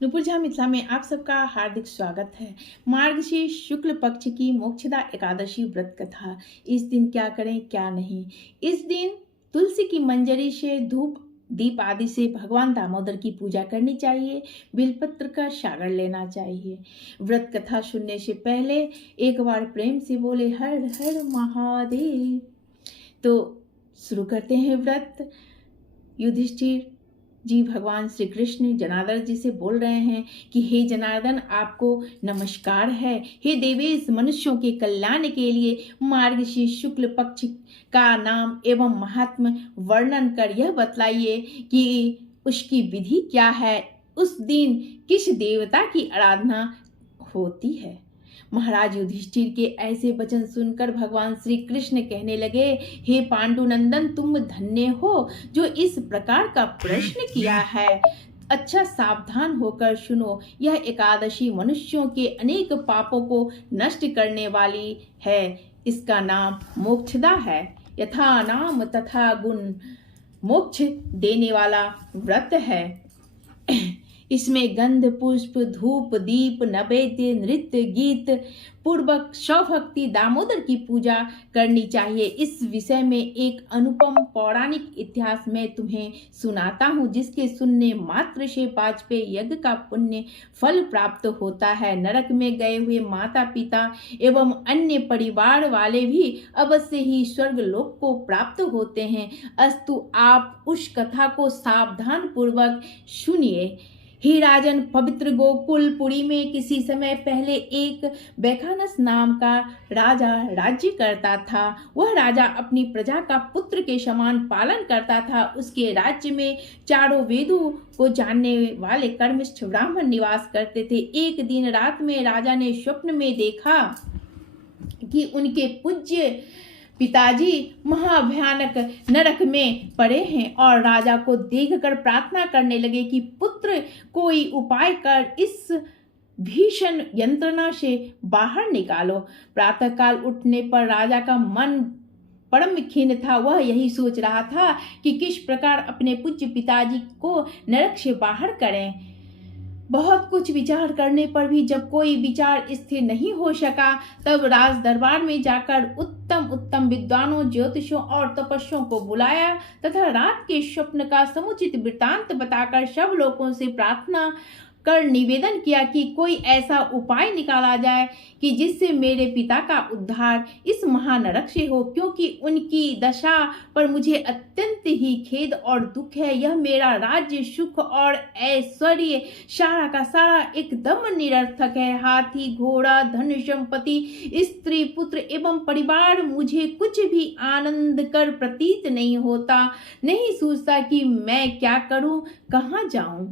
नूपुर झा मिथिला में आप सबका हार्दिक स्वागत है। मार्गशीर्ष शुक्ल पक्ष की मोक्षदा एकादशी व्रत कथा। इस दिन क्या करें क्या नहीं। इस दिन तुलसी की मंजरी से धूप दीप आदि से भगवान दामोदर की पूजा करनी चाहिए। बिलपत्र का सागर लेना चाहिए। व्रत कथा सुनने से पहले एक बार प्रेम से बोले हर हर महादेव। तो शुरू करते हैं व्रत। युधिष्ठिर जी भगवान श्री कृष्ण जनार्दन जी से बोल रहे हैं कि हे जनार्दन, आपको नमस्कार है। हे देवेश, मनुष्यों के कल्याण के लिए मार्गशीर्ष शुक्ल पक्ष का नाम एवं महात्म वर्णन कर यह बतलाइए कि उसकी विधि क्या है, उस दिन किस देवता की आराधना होती है। महाराज युधिष्ठिर के ऐसे वचन सुनकर भगवान श्री कृष्ण कहने लगे, हे पांडुनंदन, तुम धन्य हो जो इस प्रकार का प्रश्न किया है। अच्छा, सावधान होकर सुनो। यह एकादशी मनुष्यों के अनेक पापों को नष्ट करने वाली है। इसका नाम मोक्षदा है। यथा नाम तथा गुण, मोक्ष देने वाला व्रत है। इसमें गंध पुष्प धूप दीप नैवेद्य नृत्य गीत पूर्वक स्वभक्ति दामोदर की पूजा करनी चाहिए। इस विषय में एक अनुपम पौराणिक इतिहास मैं तुम्हें सुनाता हूँ, जिसके सुनने मात्र से वाजपेयी यज्ञ का पुण्य फल प्राप्त होता है। नरक में गए हुए माता पिता एवं अन्य परिवार वाले भी अवश्य ही स्वर्ग लोक को प्राप्त होते हैं। अस्तु, आप उस कथा को सावधान पूर्वक सुनिए। हे राजन, पवित्र गोकुलपुरी में किसी समय पहले एक बैखानस नाम का राजा राज्य करता था। वह राजा अपनी प्रजा का पुत्र के समान पालन करता था। उसके राज्य में चारों वेदों को जानने वाले कर्मठ ब्राह्मण निवास करते थे। एक दिन रात में राजा ने स्वप्न में देखा कि उनके पूज्य पिताजी महाभयानक नरक में पड़े हैं और राजा को देखकर प्रार्थना करने लगे कि पुत्र, कोई उपाय कर इस भीषण यंत्रणा से बाहर निकालो। प्रातःकाल उठने पर राजा का मन परम खिन्न था। वह यही सोच रहा था कि किस प्रकार अपने पूज्य पिताजी को नरक से बाहर करें। बहुत कुछ विचार करने पर भी जब कोई विचार स्थिर नहीं हो सका, तब राज दरबार में जाकर उत्तम उत्तम विद्वानों, ज्योतिषों और तपस्वियों को बुलाया तथा रात के स्वप्न का समुचित वृत्तांत बताकर सब लोगों से प्रार्थना कर निवेदन किया कि कोई ऐसा उपाय निकाला जाए कि जिससे मेरे पिता का उद्धार इस महानरक से हो, क्योंकि उनकी दशा पर मुझे अत्यंत ही खेद और दुख है। यह मेरा राज्य, सुख और ऐश्वर्य सारा का सारा एकदम निरर्थक है। हाथी घोड़ा धन संपत्ति स्त्री पुत्र एवं परिवार मुझे कुछ भी आनंद कर प्रतीत नहीं होता। नहीं सोचता कि मैं क्या करूं, कहां जाऊं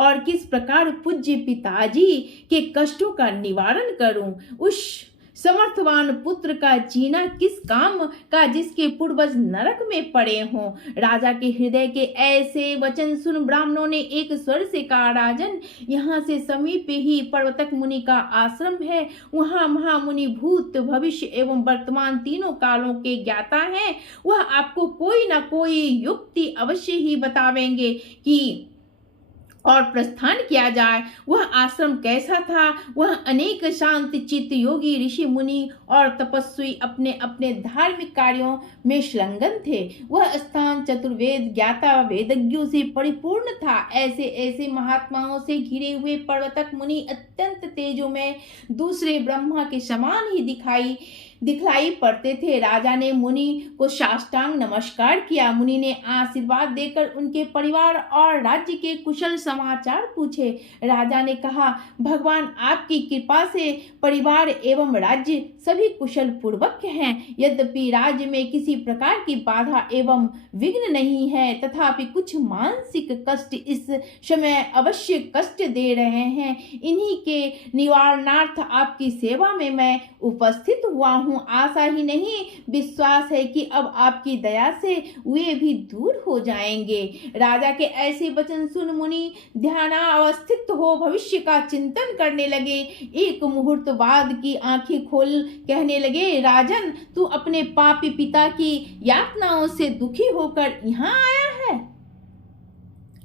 और किस प्रकार पूज्य पिताजी के कष्टों का निवारण करूं। उस समर्थवान पुत्र का जीना किस काम का जिसके पूर्वज नरक में पड़े हों। राजा के हृदय के ऐसे वचन सुन ब्राह्मणों ने एक स्वर से कहा, राजन, यहाँ से समीप ही पर्वतक मुनि का आश्रम है। वहाँ महामुनि भूत भविष्य एवं वर्तमान तीनों कालों के ज्ञाता हैं। वह आपको कोई न कोई युक्ति अवश्य ही बतावेंगे कि और प्रस्थान किया जाए। वह आश्रम कैसा था? वह अनेक शांत चित्त योगी ऋषि मुनि और तपस्वी अपने अपने धार्मिक कार्यों में संलग्न थे। वह स्थान चतुर्वेद ज्ञाता वेदज्ञों से परिपूर्ण था। ऐसे ऐसे महात्माओं से घिरे हुए पर्वतक मुनि अत्यंत तेजोमय दूसरे ब्रह्मा के समान ही दिखलाई पड़ते थे। राजा ने मुनि को साष्टांग नमस्कार किया। मुनि ने आशीर्वाद देकर उनके परिवार और राज्य के कुशल समाचार पूछे। राजा ने कहा, भगवान आपकी कृपा से परिवार एवं राज्य सभी कुशल पूर्वक हैं। यद्यपि राज्य में किसी प्रकार की बाधा एवं विघ्न नहीं है, तथापि कुछ मानसिक कष्ट इस समय अवश्य कष्ट दे रहे हैं। इन्हीं के निवारणार्थ आपकी सेवा में मैं उपस्थित हुआ हूँ। आशा ही नहीं, विश्वास है कि अब आपकी दया से वे भी दूर हो जाएंगे। राजा के ऐसे वचन सुन मुनि ध्यानावस्थित हो भविष्य का चिंतन करने लगे। एक मुहूर्त बाद की आंखें खोल कहने लगे, राजन, तू अपने पापी पिता की यातनाओं से दुखी होकर यहाँ आया है।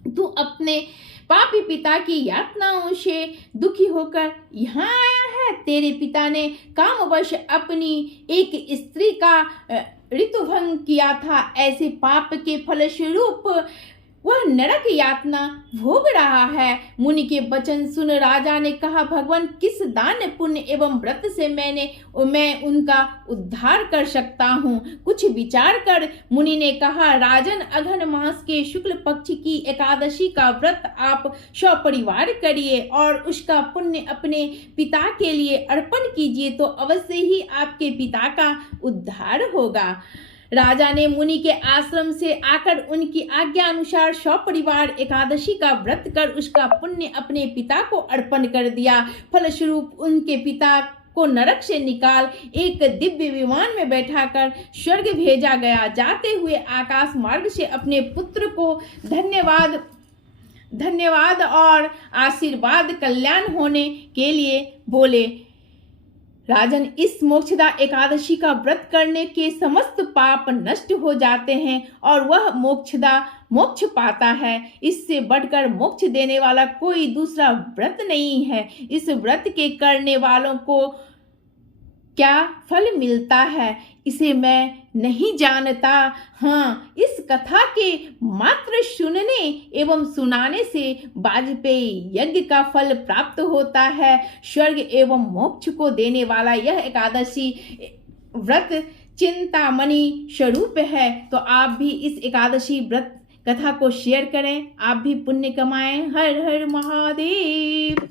तू अपने पापी पिता की यातनाओं से दुखी होकर यहाँ आया है। तेरे पिता ने कामवश अपनी एक स्त्री का ऋतुभंग किया था। ऐसे पाप के फलस्वरूप वह नरक यातना भोग रहा है। मुनि के वचन सुन राजा ने कहा, भगवान, किस दान पुण्य एवं व्रत से मैं उनका उद्धार कर सकता हूँ? कुछ विचार कर मुनि ने कहा, राजन, अघन मास के शुक्ल पक्ष की एकादशी का व्रत आप सपरिवार करिए और उसका पुण्य अपने पिता के लिए अर्पण कीजिए, तो अवश्य ही आपके पिता का उद्धार होगा। राजा ने मुनि के आश्रम से आकर उनकी आज्ञा अनुसार सपरिवार एकादशी का व्रत कर उसका पुण्य अपने पिता को अर्पण कर दिया। फलस्वरूप उनके पिता को नरक से निकाल एक दिव्य विमान में बैठाकर स्वर्ग भेजा गया। जाते हुए आकाश मार्ग से अपने पुत्र को धन्यवाद और आशीर्वाद कल्याण होने के लिए बोले, राजन, इस मोक्षदा एकादशी का व्रत करने के समस्त पाप नष्ट हो जाते हैं और वह मोक्ष पाता है। इससे बढ़कर मोक्ष देने वाला कोई दूसरा व्रत नहीं है। इस व्रत के करने वालों को क्या फल मिलता है, इसे मैं नहीं जानता। हाँ, इस कथा के मात्र सुनने एवं सुनाने से वाजपेयी यज्ञ का फल प्राप्त होता है। स्वर्ग एवं मोक्ष को देने वाला यह एकादशी व्रत चिंतामणि स्वरूप है। तो आप भी इस एकादशी व्रत कथा को शेयर करें, आप भी पुण्य कमाएं। हर हर महादेव।